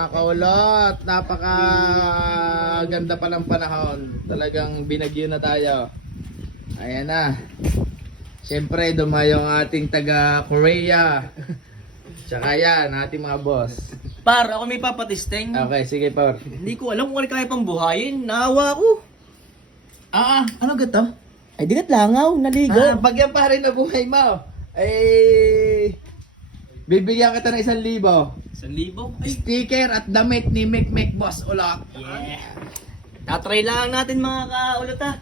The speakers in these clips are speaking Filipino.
mga kaulot, napaka-ganda pa ng panahon. Talagang binagyo na tayo. Ayan na. Siyempre, dumayo ang ating taga Korea. Tsaka yan, ating mga boss. Par, ako may papatisteng. Okay, sige Par. Hindi ko alam kung kaya pang buhayin. Naawa ko. Ano gato? Ay, di kat langaw, naligo. Bagyan pa rin na buhay mo. Eh, bibigyan kita ng 1,000. 1,000? Ay, Sticker at damit ni Mek Boss Ulot. yeah. Tatry lang natin mga kaulot ha.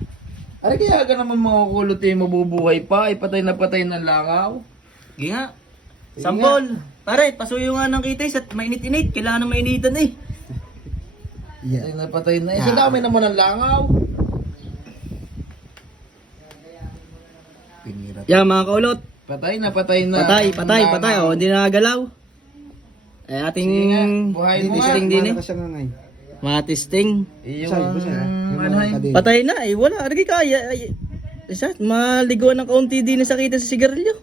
Ano kaya ka naman mga kulot eh, mabubuhay pa, ipatay na patay ng langaw. Sige nga. Sige Sambol. Pare, pasuyo nga ng kitis at mainit-init. Kailangan na mainitan eh. Patay na patay na. Eh, sa dami naman ng langaw. Yan mga kaulot. Patay na patay na. Patay, ang patay, langaw. patay. O, hindi nakagalaw. Eh, ating Sige nga, buhay mo nga. testing din eh. Mga testing. Yung ano eh. Patay na eh, wala. Ano kaya? Isa, maliguan ng kaunti din sa kita sa sigarilyo.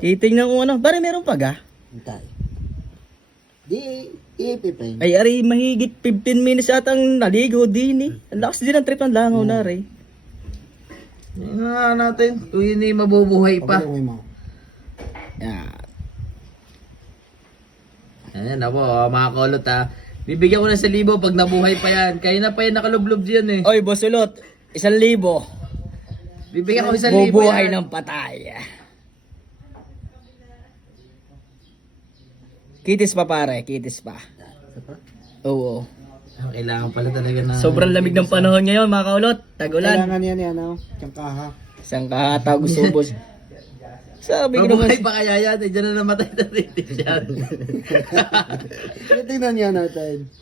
Titingnan ko ano. Pare, meron pa ga? Di, ipipay. Ay, ari, mahigit 15 minutes atang naligo din eh. Ang lakas din ang trip ng langaw na rin. Tingnan nga natin, kung yun eh mabubuhay pa. Yan. Ayan ako, mga kulot ha. Bibigyan ko ng 1,000 pag nabuhay pa yan. Kaya na pa yan nakalublob dyan eh. Oy, boss ulot. 1,000. Bibigyan ko 1,000 Bubuhay yan. ng patay. Kitis pa pare, kitis pa. Oo. Kailangan pala talaga na. Sobrang lamig ng panahon ngayon mga kaulot. Tag-ulan. Kailangan yan yan, ano? Tsangkaha. Isang kahatag subos. Sabi ko naman. Mabuhay pa kaya yan, eh, dyan na namatay na titis yan. Tingnan niya natin.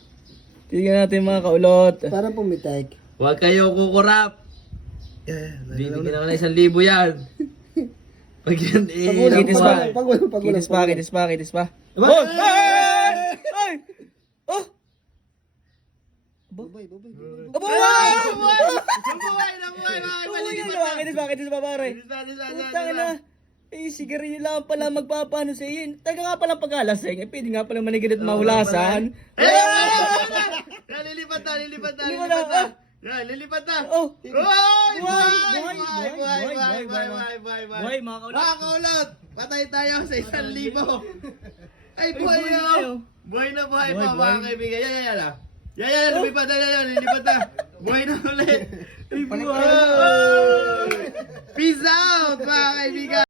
Tingnan natin mga kaulot. Parang pumitek. Huwag kayo kukurap. Bibigyan ako ng 1,000 yan. Pag yan eh. Kitis pa. Kitis pa. Kitis pa. Oh! Ay! Ay! Oh! Bubay, bubay, bubay. Abuhay! Nabuhay! Kitis pa pare. Putang na. Eh, sigarilyo lang pala magpapano sa iyo. Taga nga pala pagkalasing. Eh, pwede nga pala manigid at mahulasan. Lilipat na. Lilipat Lilipat na. Oh! Buhay! Buhay, mga kaulot. Mga kaulot! Patay tayo sa 1,000. Ay, buhay buhay na! tayo. Buhay na Buhay, pa, mga buhay. kaibigan. Yan, lumipat na. Buhay na ulit. Ay, buhay! Peace out, mga kaibigan!